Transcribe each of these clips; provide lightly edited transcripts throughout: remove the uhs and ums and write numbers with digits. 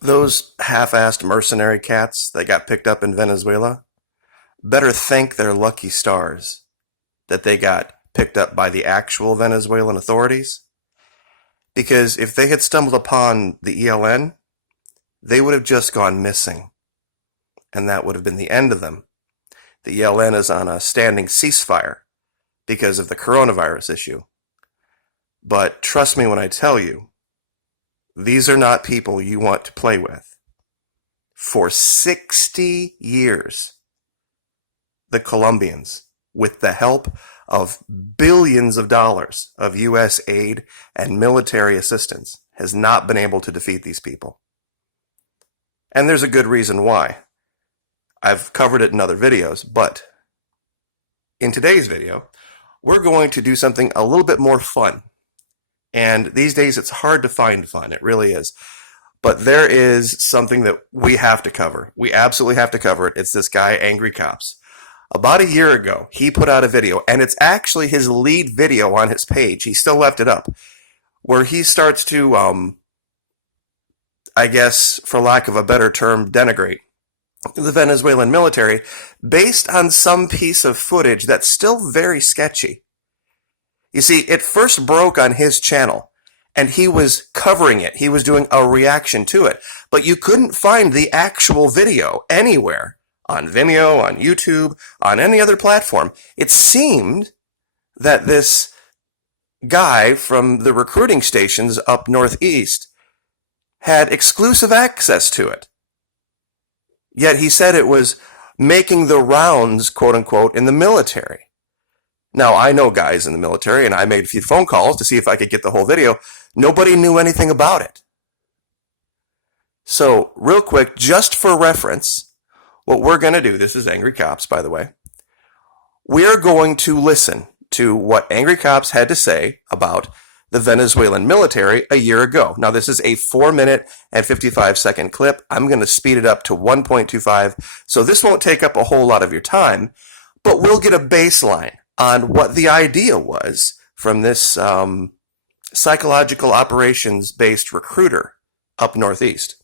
Those half-assed mercenary cats that got picked up in Venezuela better thank their lucky stars that they got picked up by the actual Venezuelan authorities, because if they had stumbled upon the ELN, they would have just gone missing, and that would have been the end of them. The ELN is on a standing ceasefire because of the coronavirus issue. But trust me when I tell you, these are not people you want to play with. For 60 years, the Colombians, with the help of billions of dollars of U.S. aid and military assistance, has not been able to defeat these people. And there's a good reason why. I've covered it in other videos, but in today's video, we're going to do something a little bit more fun. And these days it's hard to find fun, it really is. But there is something that we have to cover. We absolutely have to cover it. It's this guy, Angry Cops. About a year ago, he put out a video, and it's actually his lead video on his page. He still left it up, where he starts to, I guess, for lack of a better term, denigrate the Venezuelan military based on some piece of footage that's still very sketchy. You see, it first broke on his channel, and he was covering it. He was doing a reaction to it. But you couldn't find the actual video anywhere. On Vimeo, on YouTube, on any other platform. It seemed that this guy from the recruiting stations up northeast had exclusive access to it. Yet he said it was making the rounds, quote unquote, in the military. Now, I know guys in the military, and I made a few phone calls to see if I could get the whole video. Nobody knew anything about it. So, real quick, just for reference, what we're going to do, this is Angry Cops, by the way, we're going to listen to what Angry Cops had to say about the Venezuelan military a year ago. Now, this is a 4-minute and 55-second clip. I'm going to speed it up to 1.25, so this won't take up a whole lot of your time, but we'll get a baseline on what the idea was from this psychological operations-based recruiter up northeast.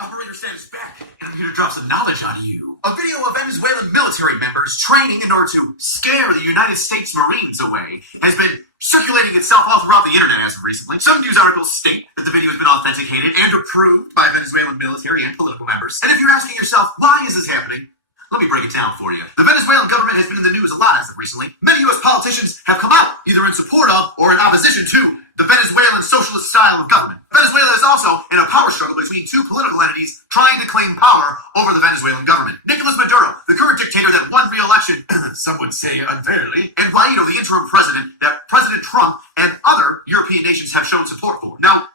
Operator Sam is back, and I'm here to drop some knowledge on you. A video of Venezuelan military members training in order to scare the United States Marines away has been circulating itself all throughout the internet as of recently. Some news articles state that the video has been authenticated and approved by Venezuelan military and political members. And if you're asking yourself, why is this happening? Let me break it down for you. The Venezuelan government has been in the news a lot as of recently. Many U.S. politicians have come out, either in support of or in opposition to the Venezuelan socialist style of government. Venezuela is also in a power struggle between two political entities trying to claim power over the Venezuelan government. Nicolas Maduro, the current dictator that won re-election, some would say unfairly, and Guaido, the interim president that President Trump and other European nations have shown support for. Now,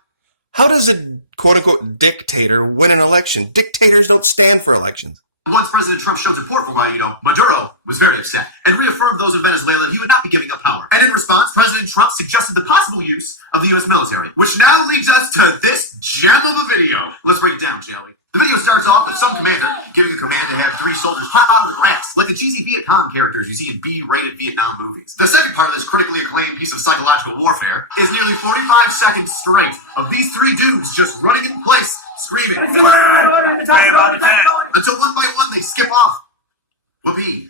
how does a quote-unquote dictator win an election? Dictators don't stand for elections. Once President Trump showed support for Guaido, Maduro was very upset and reaffirmed those in Venezuela that he would not be giving up power. And in response, President Trump suggested the possible use of the U.S. military, which now leads us to this gem of a video. Let's break it down, shall we? The video starts off with some commander giving a command to have 3 soldiers pop out of the grass, like the cheesy Viet Cong characters you see in B-rated Vietnam movies. The second part of this critically acclaimed piece of psychological warfare is nearly 45 seconds straight of these 3 dudes just running in place, screaming, until one by one they skip off. Whoopee.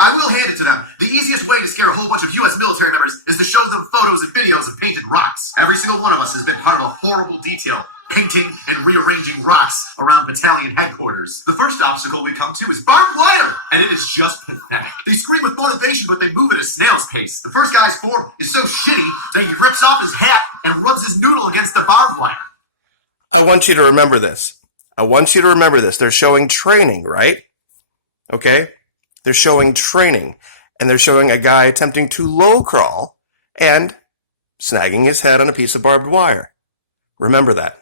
I will hand it to them. The easiest way to scare a whole bunch of U.S. military members is to show them photos and videos of painted rocks. Every single one of us has been part of a horrible detail, painting and rearranging rocks around battalion headquarters. The first obstacle we come to is barbed wire, and it is just pathetic. They scream with motivation, but they move at a snail's pace. The first guy's form is so shitty that he rips off his hat and rubs his noodle against the barbed wire. I want you to remember this. They're showing training, right? Okay? They're showing training. And they're showing a guy attempting to low crawl and snagging his head on a piece of barbed wire. Remember that.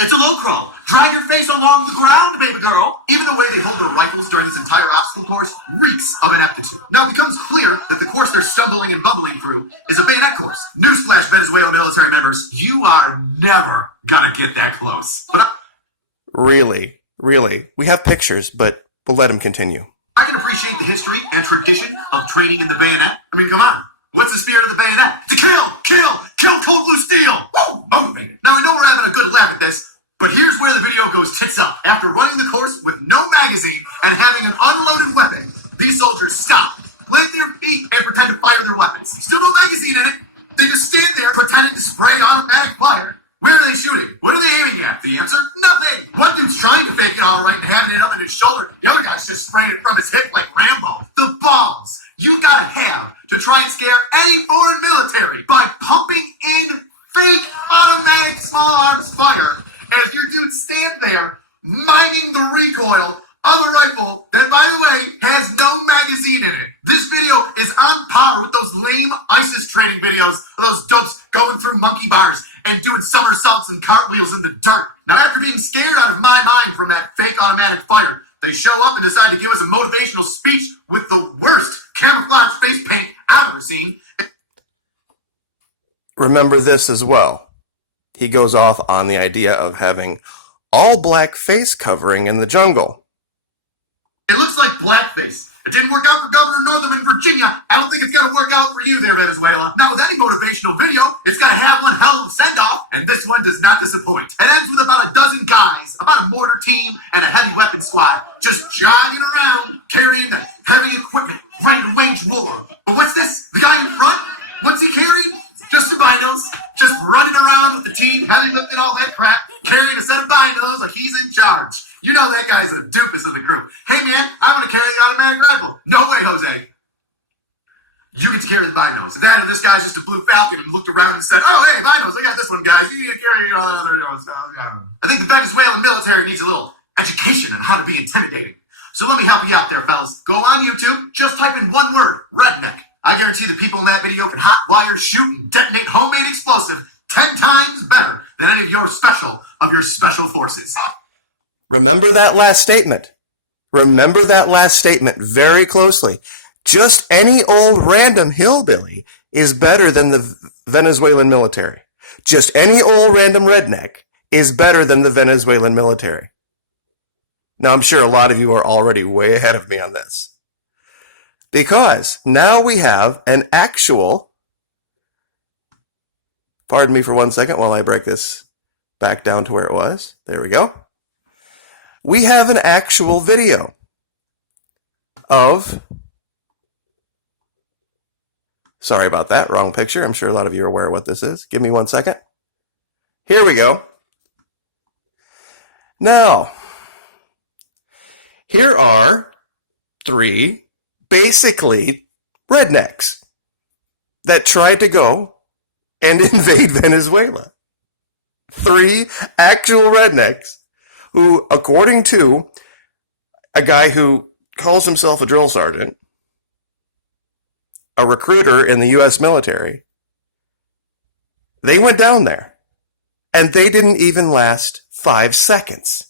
It's a low crawl. Drag your face along the ground, baby girl. Even the way they hold their rifles during this entire obstacle course reeks of ineptitude. Now it becomes clear that the course they're stumbling and bumbling through is a bayonet course. Newsflash, Venezuela military members, you are never gonna get that close. But Really? We have pictures, but we'll let him continue. I can appreciate the history and tradition of training in the bayonet. I mean, come on. What's the spirit of the bayonet? To kill cold blue steel. Woo! Motivated. Now, I know we're having a good laugh video goes tits up. After running the course with no magazine and having an unloaded weapon, these soldiers stop, plant their feet, and pretend to fire their weapons. Still no magazine in it. They just stand there pretending to spray automatic fire. Where are they shooting? What are they aiming at? The answer? Nothing. One dude's trying to fake it all right and having it up in his shoulder. The other guy's just spraying it from his hip like Rambo. The balls you gotta have to try and scare any foreign military by pumping in fake automatic small arms fire as your dudes stand there minding the recoil of a rifle that, by the way, has no magazine in it. This video is on par with those lame ISIS training videos of those dopes going through monkey bars and doing somersaults and cartwheels in the dirt. Now, after being scared out of my mind from that fake automatic fire, they show up and decide to give us a motivational speech with the worst camouflage face paint I've ever seen. Remember this as well. He goes off on the idea of having all black face covering in the jungle. It looks like blackface. It didn't work out for Governor Northam in Virginia. I don't think it's going to work out for you there, Venezuela. Now, with any motivational video, it's got to have one hell of a send-off, and this one does not disappoint. It ends with about a dozen guys, about a mortar team, and a heavy weapon squad, just jogging around, carrying the heavy equipment, ready to wage war. But what's this? The guy in front? What's he carrying? Just the binos, just running around with the team, heavy lifting all that crap, carrying a set of binos like he's in charge. You know that guy's the doofus of the group. Hey man, I want to carry the automatic rifle. No way, Jose. You get to carry the binos. And that and this guy's just a blue falcon and looked around and said, oh hey, binos, I got this one, guys. You need to carry all the other ones. I think the Venezuelan military needs a little education on how to be intimidating. So let me help you out there, fellas. Go on YouTube, just type in one word, redneck. I guarantee the people in that video can hot wire, shoot, and detonate homemade explosive 10 times better than any of your special forces. Remember that last statement. Remember that last statement very closely. Just any old random hillbilly is better than the Venezuelan military. Just any old random redneck is better than the Venezuelan military. Now, I'm sure a lot of you are already way ahead of me on this. Because now we have an actual, pardon me for 1 second while I break this back down to where it was. There we go. We have an actual video of, sorry about that, wrong picture. I'm sure a lot of you are aware of what this is. Give me 1 second. Here we go. Now, here are 3 basically rednecks that tried to go and invade Venezuela. 3 actual rednecks who, according to a guy who calls himself a drill sergeant, a recruiter in the U.S. military, they went down there and they didn't even last 5 seconds.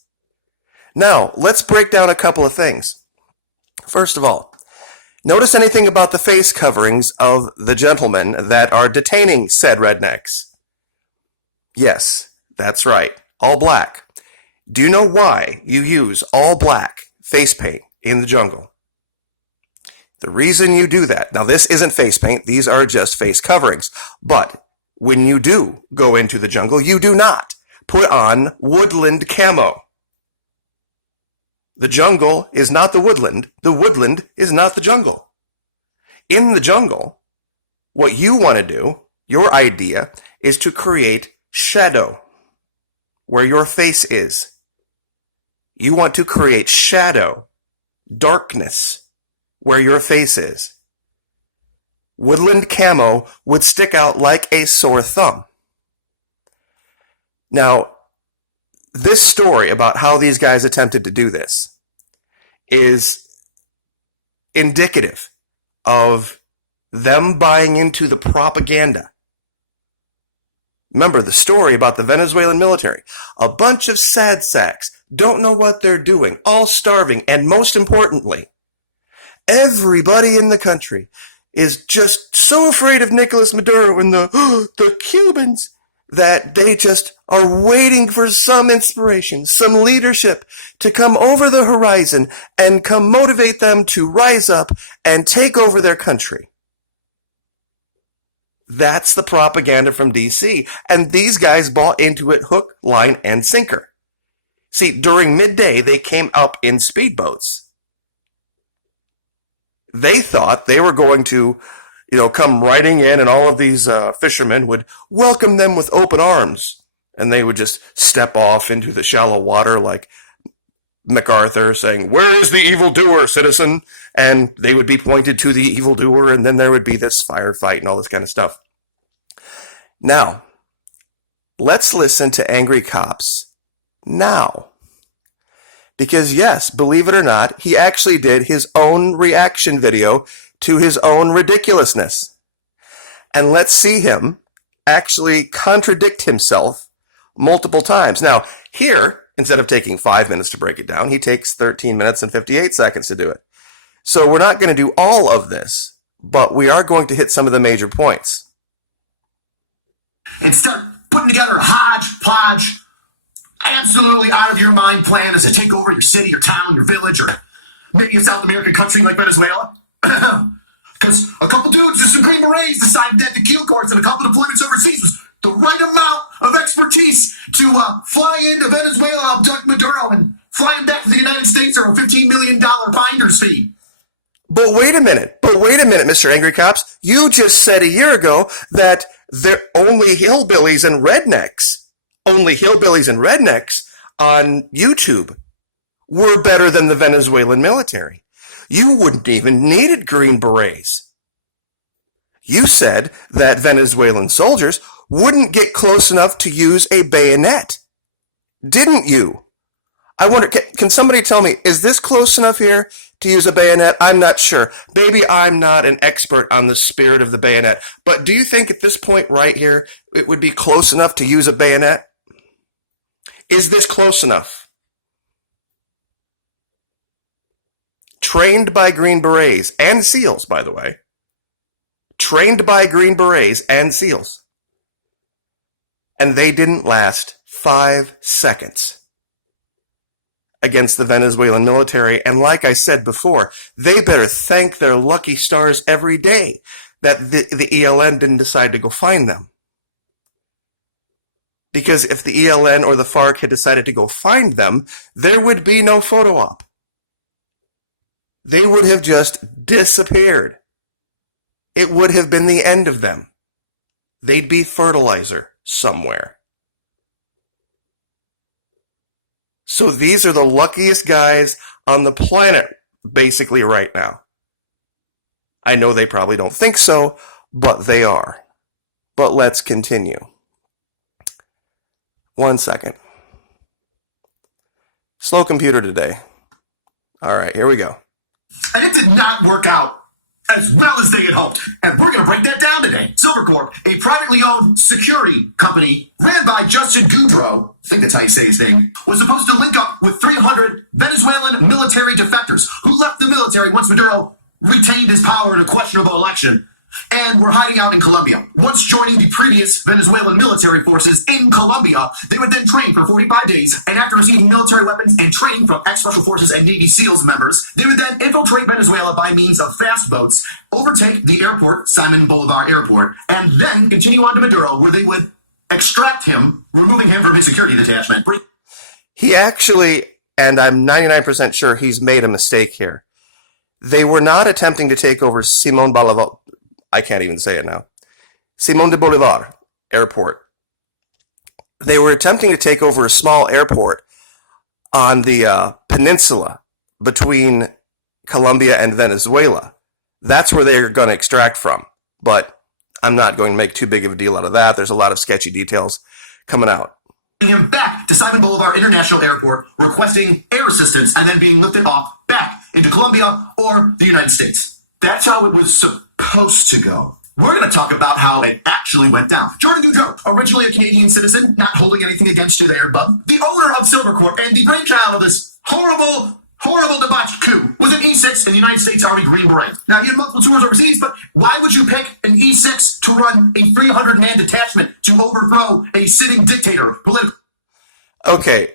Now, let's break down a couple of things. First of all, notice anything about the face coverings of the gentlemen that are detaining said rednecks? Yes, that's right, all black. Do you know why you use all black face paint in the jungle? The reason you do that, now this isn't face paint, these are just face coverings, but when you do go into the jungle, you do not put on woodland camo. The jungle is not the woodland is not the jungle. In the jungle, what you want to do, your idea, is to create shadow where your face is. You want to create shadow, darkness, where your face is. Woodland camo would stick out like a sore thumb. Now, this story about how these guys attempted to do this is indicative of them buying into the propaganda. Remember the story about the Venezuelan military. A bunch of sad sacks, don't know what they're doing, all starving, and most importantly, everybody in the country is just so afraid of Nicolas Maduro and the Cubans that they just are waiting for some inspiration, some leadership to come over the horizon and come motivate them to rise up and take over their country. That's the propaganda from DC. And these guys bought into it hook, line, and sinker. See, during midday, they came up in speedboats. They thought they were going to, come riding in, and all of these fishermen would welcome them with open arms, and they would just step off into the shallow water like MacArthur saying, "Where is the evildoer, citizen?" And they would be pointed to the evildoer, and then there would be this firefight and all this kind of stuff. Now, let's listen to angry cops now. Because yes, believe it or not, he actually did his own reaction video to his own ridiculousness. And let's see him actually contradict himself multiple times. Now, here, instead of taking 5 minutes to break it down, he takes 13 minutes and 58 seconds to do it. So we're not going to do all of this, but we are going to hit some of the major points. And start putting together a hodgepodge, absolutely out of your mind plan as to take over your city, your town, your village, or maybe a South American country like Venezuela. Because a couple dudes with some Green Berets decided that the kill course and a couple deployments overseas was the right amount of expertise to fly into Venezuela, abduct Maduro, and fly him back to the United States or a $15 million finder's fee. But wait a minute, Mr. Angry Cops. You just said a year ago that they're only hillbillies and rednecks on YouTube were better than the Venezuelan military. You wouldn't even needed Green Berets. You said that Venezuelan soldiers wouldn't get close enough to use a bayonet. Didn't you? I wonder, can somebody tell me, is this close enough here to use a bayonet? I'm not sure. Maybe I'm not an expert on the spirit of the bayonet, but do you think at this point right here, it would be close enough to use a bayonet? Is this close enough? Trained by Green Berets and SEALs, by the way. Trained by Green Berets and SEALs. And they didn't last 5 seconds against the Venezuelan military. And like I said before, they better thank their lucky stars every day that the ELN didn't decide to go find them. Because if the ELN or the FARC had decided to go find them, there would be no photo op. They would have just disappeared. It would have been the end of them. They'd be fertilizer somewhere. So these are the luckiest guys on the planet, basically, right now. I know they probably don't think so, but they are. But let's continue. 1 second. Slow computer today. All right, here we go. And it did not work out as well as they had hoped. And we're going to break that down today. Silvercorp, a privately owned security company ran by Justin Goudreau, I think that's how you say his name, was supposed to link up with 300 Venezuelan military defectors who left the military once Maduro retained his power in a questionable election and were hiding out in Colombia. Once joining the previous Venezuelan military forces in Colombia, they would then train for 45 days, and after receiving military weapons and training from ex-Special Forces and Navy SEALs members, they would then infiltrate Venezuela by means of fast boats, overtake the airport, Simon Bolivar Airport, and then continue on to Maduro, where they would extract him, removing him from his security detachment. He actually, and I'm 99% sure he's made a mistake here. They were not attempting to take over Simon Bolivar. I can't even say it now. Simon de Bolivar Airport. They were attempting to take over a small airport on the peninsula between Colombia and Venezuela. That's where they're going to extract from. But I'm not going to make too big of a deal out of that. There's a lot of sketchy details coming out. Him back to Simon Bolivar International Airport, requesting air assistance, and then being lifted off back into Colombia or the United States. That's how it was supposed to go. We're going to talk about how it actually went down. Jordan Goudreau, originally a Canadian citizen, not holding anything against you there, bub. The owner of Silvercorp and the brainchild of this horrible debauched coup was an E6 in the United States Army Green Beret. Now, he had multiple tours overseas, but why would you pick an E6 to run a 300-man detachment to overthrow a sitting dictator? Okay,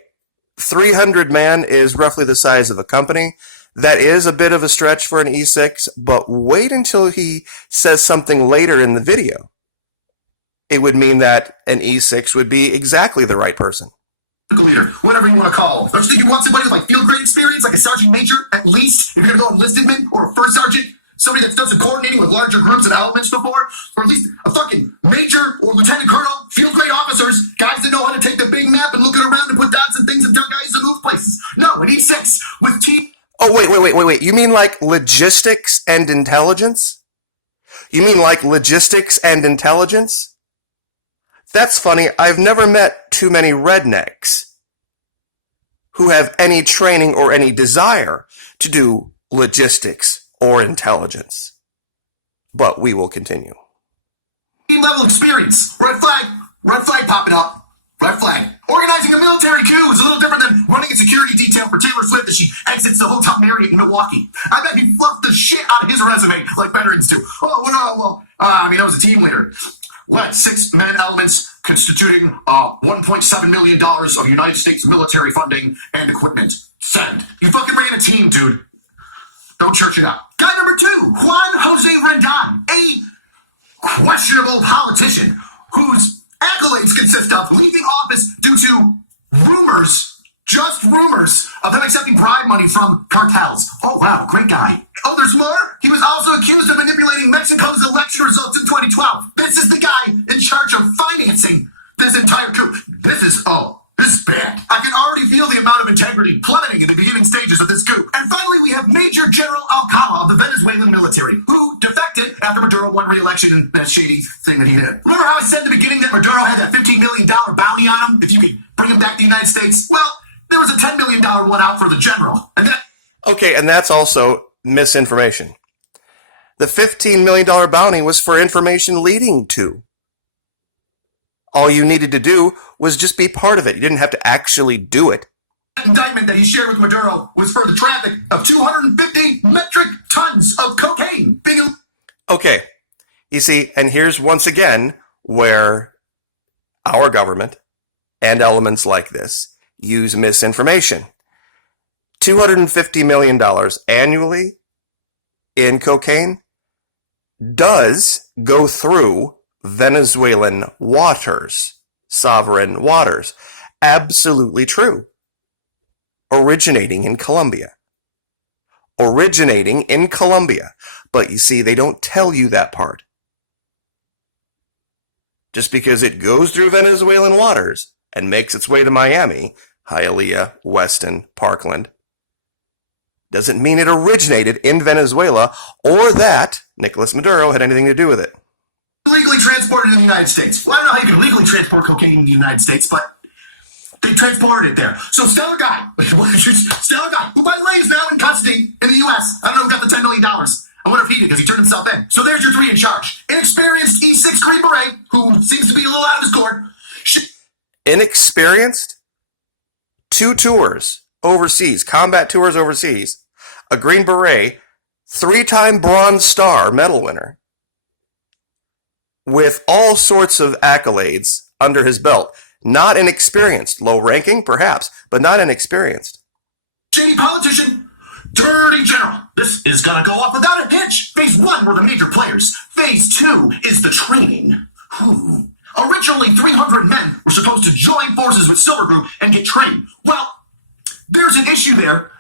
300 man is roughly the size of a company. That is a bit of a stretch for an E6, but wait until he says something later in the video. It would mean that an E6 would be exactly the right person. leader, whatever you want to call him. Don't you think you want somebody with like field grade experience, like a sergeant major, at least, if you're going to go enlisted man, or a first sergeant? Somebody that's done some coordinating with larger groups and elements before? Or at least a fucking major or lieutenant colonel, field grade officers, guys that know how to take the big map and look it around and put dots and things and tell guys to move places. No, an E6 with team. Oh, wait. You mean like logistics and intelligence? You mean like logistics and intelligence? That's funny. I've never met too many rednecks who have any training or any desire to do logistics or intelligence. But we will continue. Team level experience. Red flag popping up. Red flag. Organizing a military coup is a little different than running a security detail for Taylor Swift as she exits the Hotel Marriott in Milwaukee. I bet he fluffed the shit out of his resume like veterans do. That was a team leader. Led 6 men elements constituting $1.7 million of United States military funding and equipment. Send. You fucking ran a team, dude. Don't church it up. Guy number 2, Juan Jose Rendon, a questionable politician whose accolades consist of leaving office due to just rumors, of him accepting bribe money from cartels. Oh, wow, great guy. Oh, there's more? He was also accused of manipulating Mexico's election results in 2012. This is the guy in charge of financing this entire coup. This is bad. I can already feel the amount of integrity plummeting in the beginning stages of this coup. And finally, we have Major General Alcala of the Venezuelan military, who defected after Maduro won re-election in that shady thing that he did. Remember how I said in the beginning that Maduro had that $15 million bounty on him if you could bring him back to the United States? Well, there was a $10 million one out for the general. Okay, and that's also misinformation. The $15 million bounty was for information leading to. All you needed to do was just be part of it. You didn't have to actually do it. That indictment that he shared with Maduro was for the traffic of 250 metric tons of cocaine. Okay, you see, and here's once again where our government and elements like this use misinformation. $250 million annually in cocaine does go through Venezuelan waters, sovereign waters. Absolutely true. Originating in Colombia. But you see, they don't tell you that part. Just because it goes through Venezuelan waters and makes its way to Miami, Hialeah, Weston, Parkland, doesn't mean it originated in Venezuela or that Nicolas Maduro had anything to do with it. Legally transported in the United States. Well, I don't know how you can legally transport cocaine in the United States, but they transported it there. So stellar guy, who by the way is now in custody in the U.S. I don't know who got the $10 million. I wonder if he did because he turned himself in. So there's your 3 in charge. Inexperienced E6 Green Beret, who seems to be a little out of his gourd. Inexperienced? 2 tours overseas, combat tours overseas. A Green Beret, 3-time Bronze Star medal winner, with all sorts of accolades under his belt. Not inexperienced. Low ranking, perhaps, but not inexperienced. Shady politician, dirty general. This is gonna go off without a hitch. Phase 1 were the major players. Phase 2 is the training. Originally, 300 men were supposed to join forces with Silver Group and get trained. Well, there's an issue there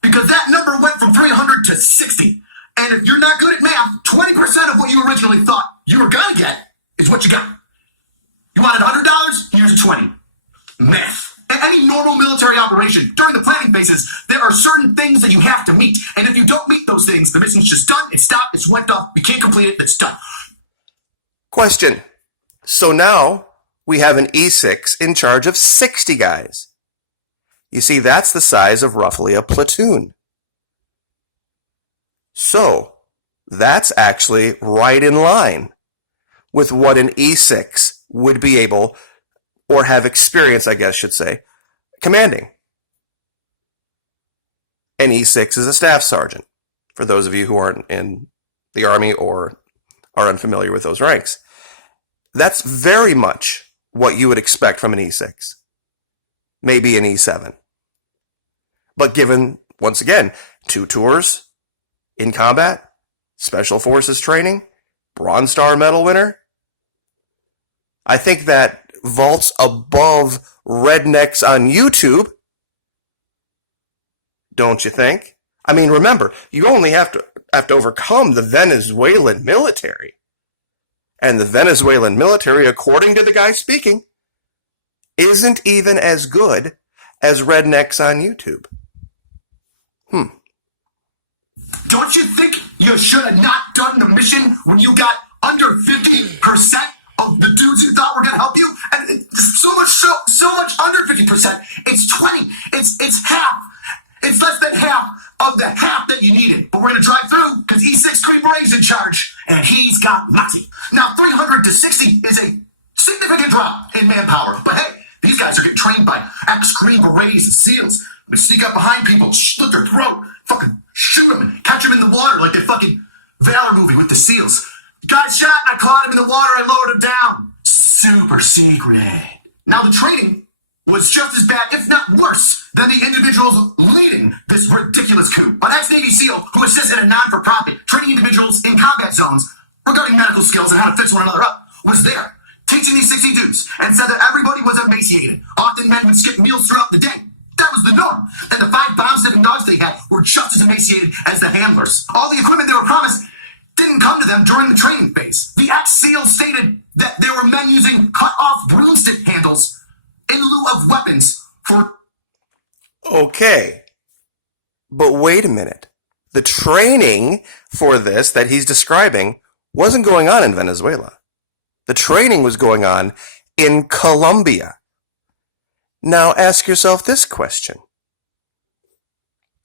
because that number went from 300 to 60. And if you're not good at math, 20% of what you originally thought you were gonna get is what you got. You wanted $100? Here's a 20. Math. In any normal military operation, during the planning phases, there are certain things that you have to meet. And if you don't meet those things, the mission's just done, it's stopped, it's went off, you can't complete it, it's done. Question. So now we have an E6 in charge of 60 guys. You see, that's the size of roughly a platoon. So that's actually right in line with what an E6 would be able, or have experience, I guess should say, commanding. An E6 is a staff sergeant, for those of you who aren't in the Army or are unfamiliar with those ranks. That's very much what you would expect from an E6. Maybe an E7. But given, once again, 2 tours in combat, Special Forces training, Bronze Star medal winner, I think that vaults above Rednecks on YouTube. Don't you think? I mean, remember, you only have to overcome the Venezuelan military. And the Venezuelan military, according to the guy speaking, isn't even as good as Rednecks on YouTube. Don't you think you should have not done the mission when you got under 50% of the dudes you thought were going to help you? And it's so much under 50%. It's 20. It's half. It's less than half of the half that you needed. But we're going to drive through because E6 Green Berets in charge, and he's got Nazi. Now, 300 to 60 is a significant drop in manpower. But hey, these guys are getting trained by ex-Green Berets and SEALs. They sneak up behind people, slit their throat, fucking shoot them and catch them in the water like that fucking Valor movie with the SEALs. The guy shot and I caught him in the water, I lowered him down. Super secret. Now the training was just as bad, if not worse, than the individuals leading this ridiculous coup. An ex-Navy SEAL who assisted a non-for-profit training individuals in combat zones regarding medical skills and how to fix one another up was there, teaching these 60 dudes, and said that everybody was emaciated. Often men would skip meals throughout the day. That was the norm. And the 5 bomb-sniffing dogs they had were just as emaciated as the handlers. All the equipment they were promised didn't come to them during the training phase. The ex-SEALs stated that there were men using cut-off broomstick handles in lieu of weapons for... Okay. But wait a minute. The training for this that he's describing wasn't going on in Venezuela. The training was going on in Colombia. Now ask yourself this question.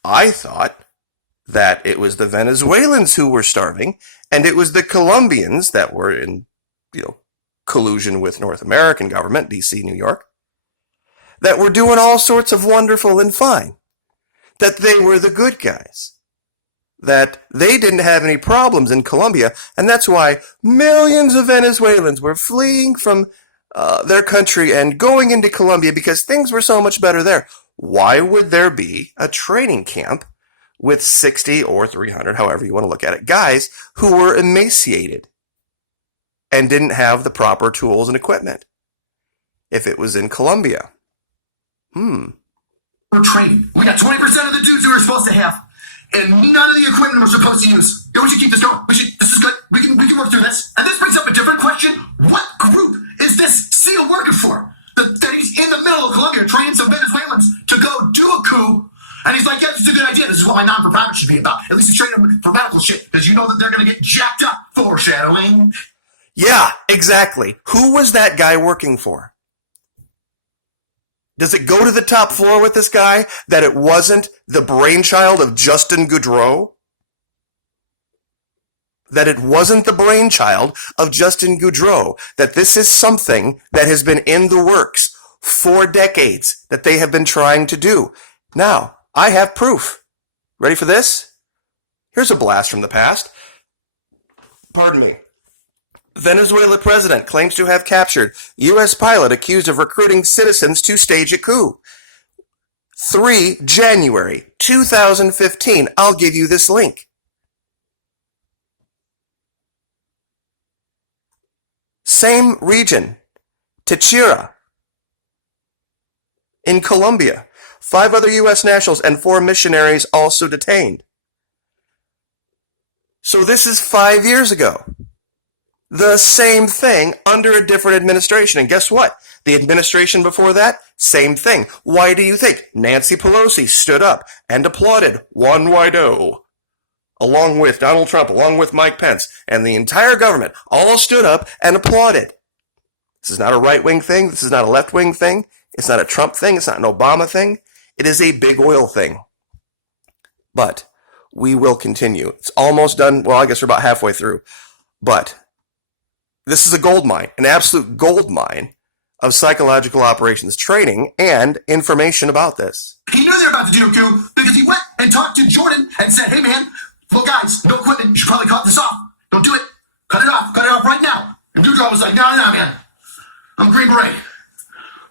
I thought that it was the Venezuelans who were starving, and it was the Colombians that were in, collusion with North American government, DC, New York, that were doing all sorts of wonderful and fine. That they were the good guys. That they didn't have any problems in Colombia, and that's why millions of Venezuelans were fleeing from their country and going into Colombia because things were so much better there. Why would there be a training camp with 60 or 300, however you want to look at it, guys who were emaciated and didn't have the proper tools and equipment if it was in Colombia? Training. We got 20% of the dudes we were supposed to have, and none of the equipment we're supposed to use. We should keep this going. This is good. We can work through this. And this brings up a different question. What group is this SEAL working for? That he's in the middle of Colombia training some Venezuelans to go do a coup. And he's like, yeah, this is a good idea. This is what my non-for-profit should be about. At least he's training them for medical shit, because you know that they're going to get jacked up. Foreshadowing. Yeah, exactly. Who was that guy working for? Does it go to the top floor with this guy that it wasn't the brainchild of Justin Goudreau? That it wasn't the brainchild of Justin Goudreau, that this is something that has been in the works for decades, that they have been trying to do. Now, I have proof. Ready for this? Here's a blast from the past. Pardon me. Venezuela president claims to have captured U.S. pilot accused of recruiting citizens to stage a coup. 3 January 2015. I'll give you this link. Same region, Táchira, in Colombia. 5 other U.S. nationals and 4 missionaries also detained. So this is 5 years ago. The same thing under a different administration. And guess what? The administration before that, same thing. Why do you think Nancy Pelosi stood up and applauded Juan Guaido, along with Donald Trump, along with Mike Pence, and the entire government all stood up and applauded? This is not a right-wing thing. This is not a left-wing thing. It's not a Trump thing. It's not an Obama thing. It is a big oil thing. But we will continue. It's almost done. Well, I guess we're about halfway through. But this is a gold mine, an absolute gold mine of psychological operations training and information about this. He knew they were about to do a coup because he went and talked to Jordan and said, hey man, look guys, no equipment, you should probably cut this off. Don't do it. Cut it off right now. And Goudreau was like, no, man, I'm Green Beret.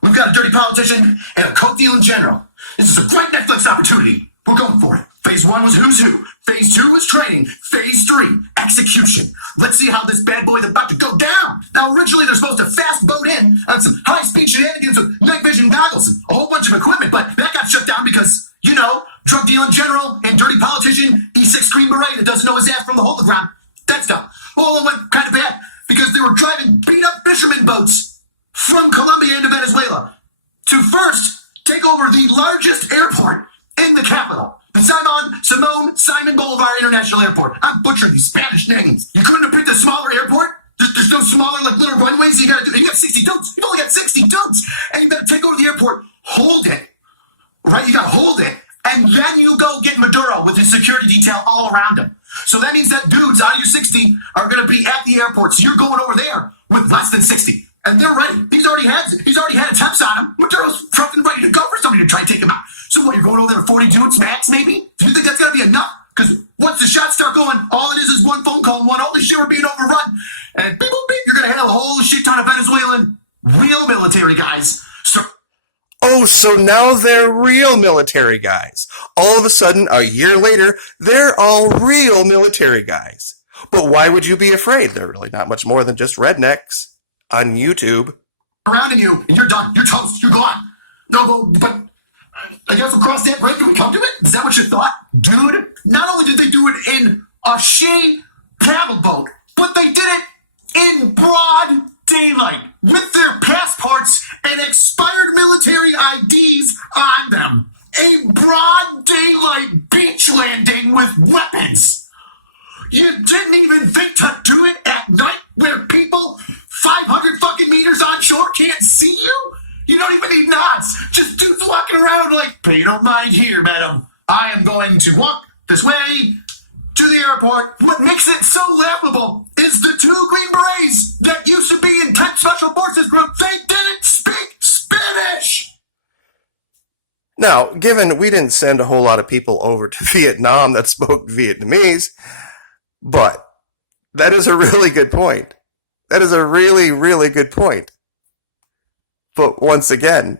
We've got a dirty politician and a coke dealing general. This is a great Netflix opportunity. We're going for it. Phase 1 was who's who. Phase 2 is training. Phase 3, execution. Let's see how this bad boy is about to go down. Now, originally, they're supposed to fast boat in on some high-speed shenanigans with night vision goggles and a whole bunch of equipment, but that got shut down because, you know, drug dealing general and dirty politician, E6 Green Beret that doesn't know his ass from the hologram. That's dumb. All it went kind of bad because they were driving beat-up fisherman boats from Colombia into Venezuela to first take over the largest airport in the capital, the Simon Bolivar International Airport. I'm butchering these Spanish names. You couldn't have picked a smaller airport? There's no smaller, like, little runways you got 60 dudes. You've only got 60 dudes. And you got to take over the airport, hold it, right? You got to hold it, and then you go get Maduro with his security detail all around him. So that means that dudes out of your 60 are going to be at the airport. So you're going over there with less than 60. And they're ready. He's already had attempts on him. Maduro's fucking ready to go for somebody to try and take him out. So what, you're going over there with 40 dudes max, maybe? Do you think that's going to be enough? Because once the shots start going, all it is one phone call and one, holy shit, we're being overrun. And beep, boop, beep, you're going to have a whole shit ton of Venezuelan real military guys. Oh, so now they're real military guys. All of a sudden, a year later, they're all real military guys. But why would you be afraid? They're really not much more than just rednecks on YouTube. Around you, and you're done. You're toast. You're gone. No, but I guess we'll cross that bridge when we come to it? Is that what you thought? Dude, not only did they do it in a shitty paddle boat, but they did it in broad daylight with their passports and expired military IDs on them. A broad daylight beach landing with weapons. You didn't even think to do it at night where people 500 fucking meters onshore can't see you? You don't even need nods. Just dudes walking around like, pay no mind here, madam. I am going to walk this way to the airport. What makes it so laughable is the 2 Green Berets that used to be in 10 Special Forces group. They didn't speak Spanish. Now, given we didn't send a whole lot of people over to Vietnam that spoke Vietnamese, but that is a really good point. That is a really, really good point. But once again,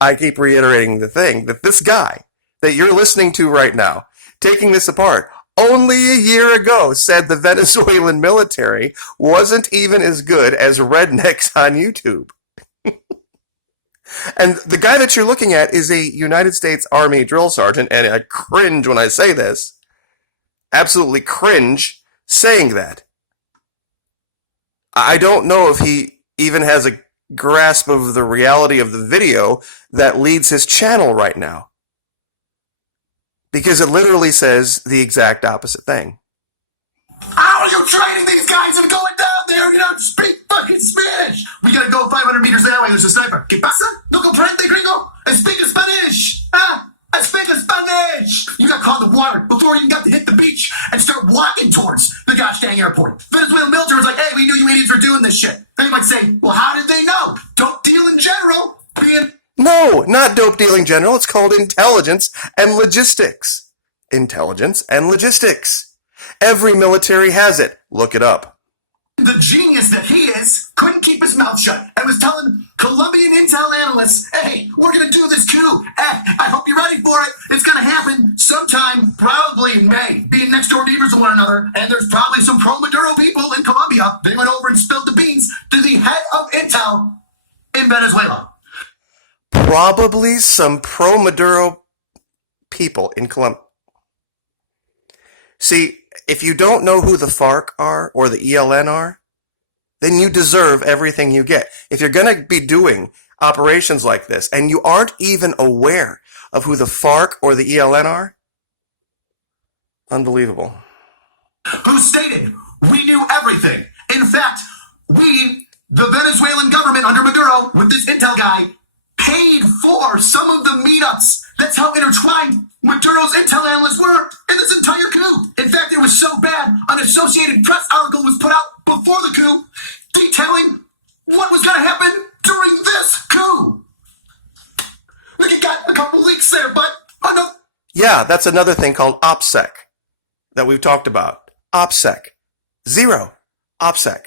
I keep reiterating the thing that this guy that you're listening to right now, taking this apart, only a year ago said the Venezuelan military wasn't even as good as Rednecks on YouTube. And the guy that you're looking at is a United States Army drill sergeant, and I cringe when I say this. Absolutely cringe saying that. I don't know if he even has a grasp of the reality of the video that leads his channel right now. Because it literally says the exact opposite thing. How are you training these guys and going down there? You don't speak fucking Spanish. We gotta go 500 meters that way. There's a sniper. ¿Qué pasa? No comprende, gringo? I speak Spanish. I speak Spanish. You got caught in the water before you even got to hit the beach and start walking towards the gosh dang airport. Venezuelan military was like, hey, we knew you idiots were doing this shit. And you might say, well, how did they know? Dope dealing general being... No, not dope dealing general. It's called intelligence and logistics. Intelligence and logistics. Every military has it. Look it up. The genius that he is couldn't keep his mouth shut and was telling Colombian intel analysts, hey, we're going to do this coup. I hope you're ready for it. It's going to happen sometime, probably in May, being next door neighbors to one another. And there's probably some pro-Maduro people in Colombia. They went over and spilled the beans to the head of intel in Venezuela. Probably some pro-Maduro people in Colombia. See, if you don't know who the FARC are or the ELN are, then you deserve everything you get. If you're going to be doing operations like this and you aren't even aware of who the FARC or the ELN are, unbelievable. Who stated, we knew everything. In fact, we, the Venezuelan government under Maduro, with this intel guy, paid for some of the meetups. That's how intertwined Maduro's intel analysts were in this entire coup. In fact, it was so bad, an Associated Press article was put out before the coup detailing what was going to happen during this coup. Look, you got a couple leaks there, but... Yeah, that's another thing called OPSEC that we've talked about. OPSEC. Zero. OPSEC.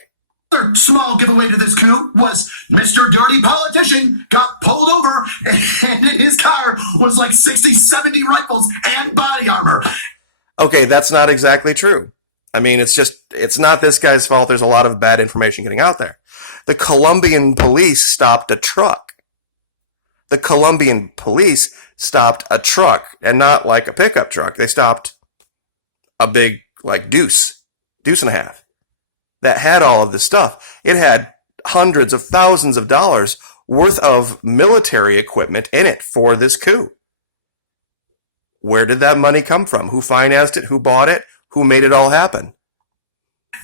Another small giveaway to this coup was Mr. Dirty Politician got pulled over and in his car was like 60, 70 rifles and body armor. Okay, that's not exactly true. I mean, it's not this guy's fault. There's a lot of bad information getting out there. The Colombian police stopped a truck. The Colombian police stopped a truck, and not like a pickup truck. They stopped a big, like, deuce and a half, that had all of this stuff. It had hundreds of thousands of dollars worth of military equipment in it for this coup. Where did that money come from? Who financed it? Who bought it? Who made it all happen?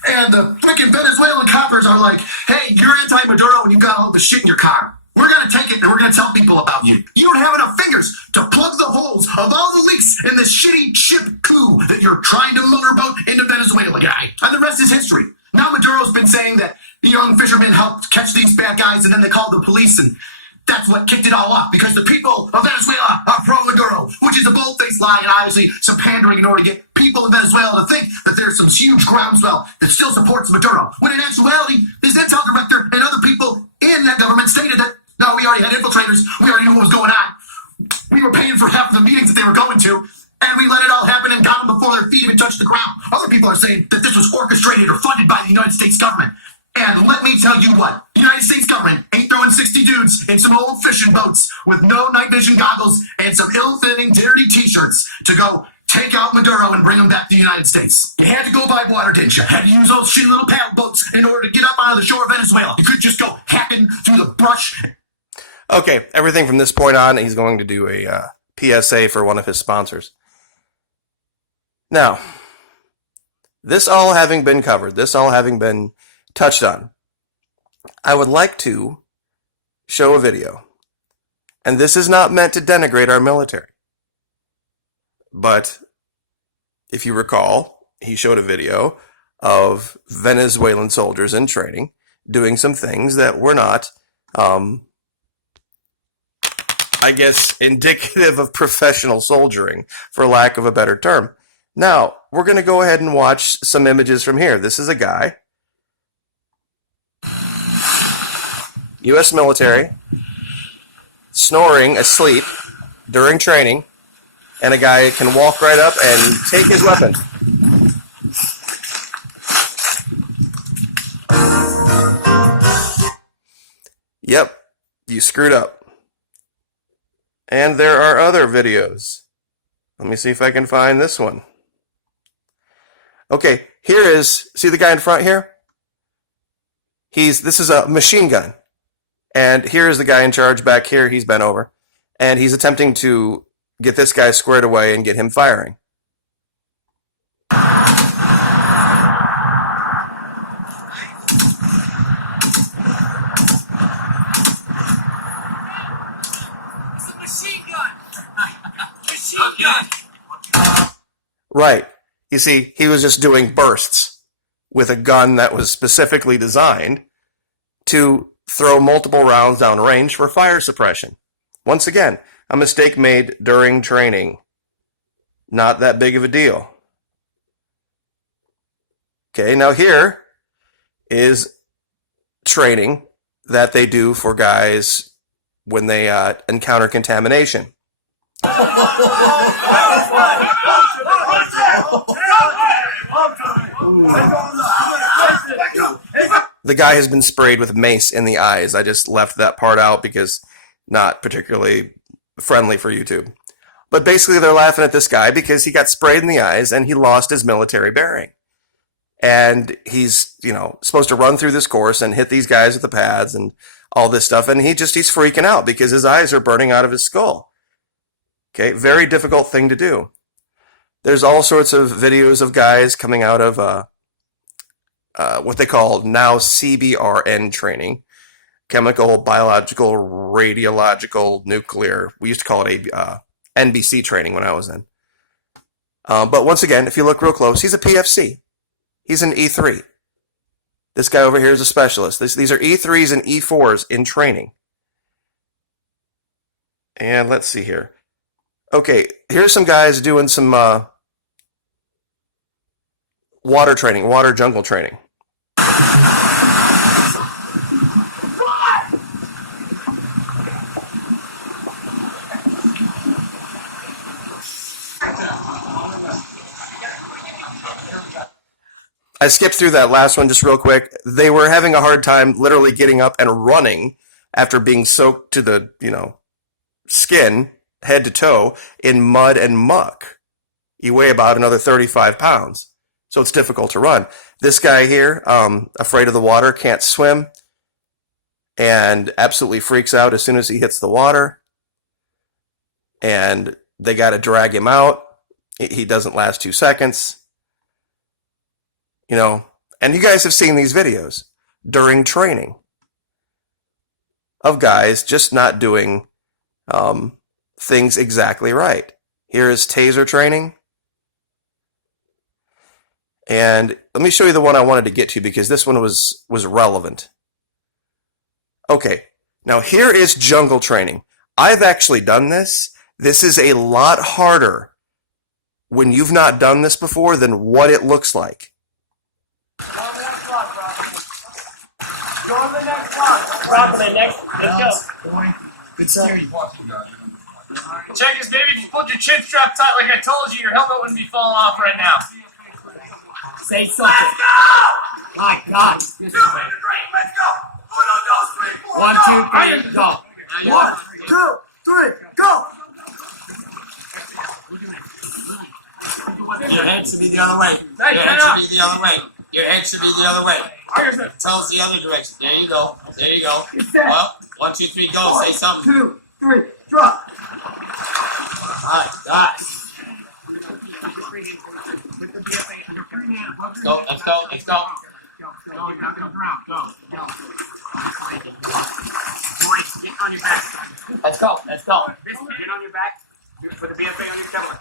And the freaking Venezuelan coppers are like, hey, you're anti-Maduro and you've got all the shit in your car. We're going to take it and we're going to tell people about you. You don't have enough fingers to plug the holes of all the leaks in this shitty chip coup that you're trying to motorboat into Venezuela, guy. And the rest is history. Now Maduro's been saying that the young fishermen helped catch these bad guys and then they called the police, and that's what kicked it all off, because the people of Venezuela are pro-Maduro, which is a bold-faced lie and obviously some pandering in order to get people in Venezuela to think that there's some huge groundswell that still supports Maduro, when in actuality, his intel director and other people in that government stated that, no, we already had infiltrators, we already knew what was going on, we were paying for half of the meetings that they were going to, and we let it all happen and got them before their feet even touched the ground. Other people are saying that this was orchestrated or funded by the United States government. And let me tell you what, the United States government ain't throwing 60 dudes in some old fishing boats with no night vision goggles and some ill-fitting, dirty t-shirts to go take out Maduro and bring him back to the United States. You had to go by water, didn't you? Had to use those shitty little paddle boats in order to get up onto the shore of Venezuela. You couldn't just go hacking through the brush. Okay, everything from this point on, he's going to do a PSA for one of his sponsors. Now, this all having been covered, this all having been touched on, I would like to show a video. And this is not meant to denigrate our military. But if you recall, he showed a video of Venezuelan soldiers in training doing some things that were not, I guess, indicative of professional soldiering, for lack of a better term. Now, we're going to go ahead and watch some images from here. This is a guy, U.S. military, snoring asleep during training, and a guy can walk right up and take his weapon. Yep, you screwed up. And there are other videos. Let me see if I can find this one. Okay, here is, see the guy in front here? This is a machine gun. And here's the guy in charge back here. He's bent over. And he's attempting to get this guy squared away and get him firing. It's a machine gun! Machine gun! Right. You see, he was just doing bursts with a gun that was specifically designed to throw multiple rounds down range for fire suppression. Once again, a mistake made during training. Not that big of a deal. Okay, now here is training that they do for guys when they encounter contamination. The guy has been sprayed with mace in the eyes. I just left that part out because not particularly friendly for YouTube. But basically they're laughing at this guy because he got sprayed in the eyes and he lost his military bearing. And he's, supposed to run through this course and hit these guys with the pads and all this stuff. And he's freaking out because his eyes are burning out of his skull. Okay, very difficult thing to do. There's all sorts of videos of guys coming out of what they call now CBRN training. Chemical, biological, radiological, nuclear. We used to call it NBC training when I was in. But once again, if you look real close, he's a PFC. He's an E3. This guy over here is a specialist. These are E3s and E4s in training. And let's see here. Okay, here's some guys doing some water training, water jungle training. I skipped through that last one just real quick. They were having a hard time literally getting up and running after being soaked to the, skin, head to toe, in mud and muck. You weigh about another 35 pounds. So it's difficult to run. This guy here, afraid of the water, can't swim, and absolutely freaks out as soon as he hits the water. And they got to drag him out. He doesn't last 2 seconds. And you guys have seen these videos during training of guys just not doing things exactly right. Here is taser training. And let me show you the one I wanted to get to because this one was relevant. Okay, now here is jungle training. I've actually done this. This is a lot harder when you've not done this before than what it looks like. Go on the next block, Go on the next block. Properly, next. Let's go. Good security. Check this, baby. If you pulled your chin strap tight like I told you, your helmet wouldn't be falling off right now. Say something. Let's go! My God. This way. Let's go! 1, 2, 3, go. 1, 2, 3, go! Your head should be the other way. Your head should be the other way. Your head should be the other way. Tell us the other direction. There you go. There you go. Well, 1, 2, 3, go. Say something. 2, 3, drop. My gosh. Go. Let's go. Let's go. Go, you're not gonna drown. Go. Get on your back. Let's go. Let's go. Get on your back. Put the BFA on your stomach.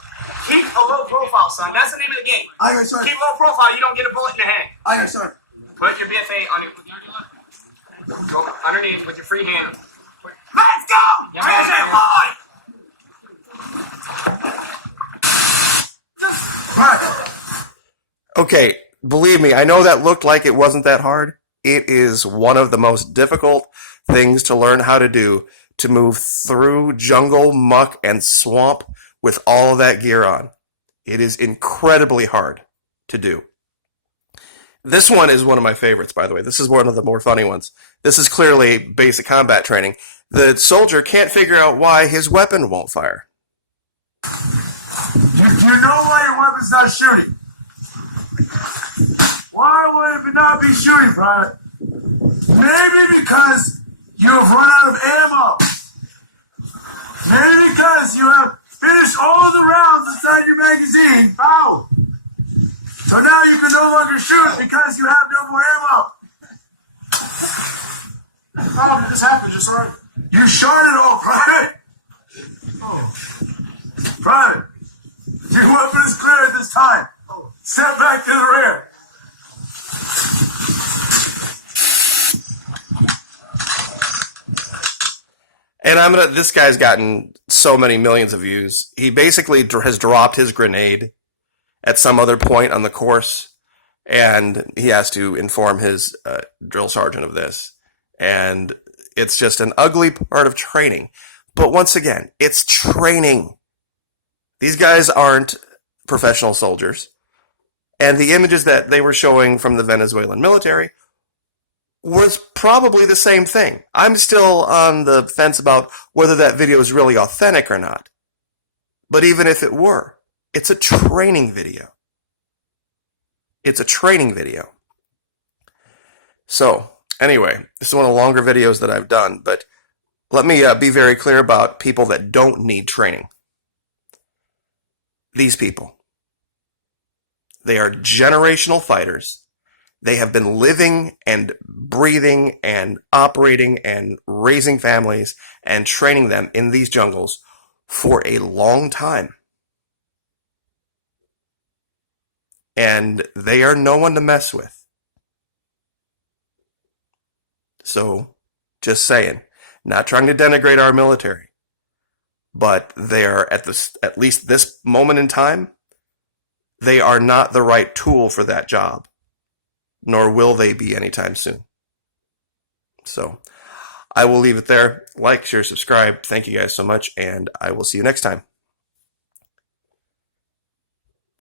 Keep a low profile, son. That's the name of the game. I got sir. Keep low profile. You don't get a bullet in the head. I got sir. Put your BFA on your. Go underneath with your free hand. Let's go! Okay, believe me, I know that looked like it wasn't that hard. It is one of the most difficult things to learn how to do, to move through jungle, muck, and swamp with all of that gear on. It is incredibly hard to do. This one is one of my favorites, by the way. This is one of the more funny ones. This is clearly basic combat training. The soldier can't figure out why his weapon won't fire. You know why your weapon's not shooting. Why would it not be shooting, Private? Maybe because you have run out of ammo. Maybe because you have finished all the rounds inside your magazine. Foul. So now you can no longer shoot because you have no more ammo. How did this happen, just right? You shot it all, Private. Oh. Private, your weapon is clear at this time. Step back to the rear. And this guy's gotten so many millions of views. He basically has dropped his grenade at some other point on the course, and he has to inform his drill sergeant of this. And it's just an ugly part of training. But once again, it's training. These guys aren't professional soldiers. And the images that they were showing from the Venezuelan military was probably the same thing. I'm still on the fence about whether that video is really authentic or not. But even if it were, it's a training video. It's a training video. So, anyway, this is one of the longer videos that I've done, but let me be very clear about people that don't need training. These people. They are generational fighters. They have been living and breathing and operating and raising families and training them in these jungles for a long time. And they are no one to mess with. So, just saying, not trying to denigrate our military, but they are at least this moment in time, they are not the right tool for that job, nor will they be anytime soon. So, I will leave it there. Like, share, subscribe. Thank you guys so much, and I will see you next time.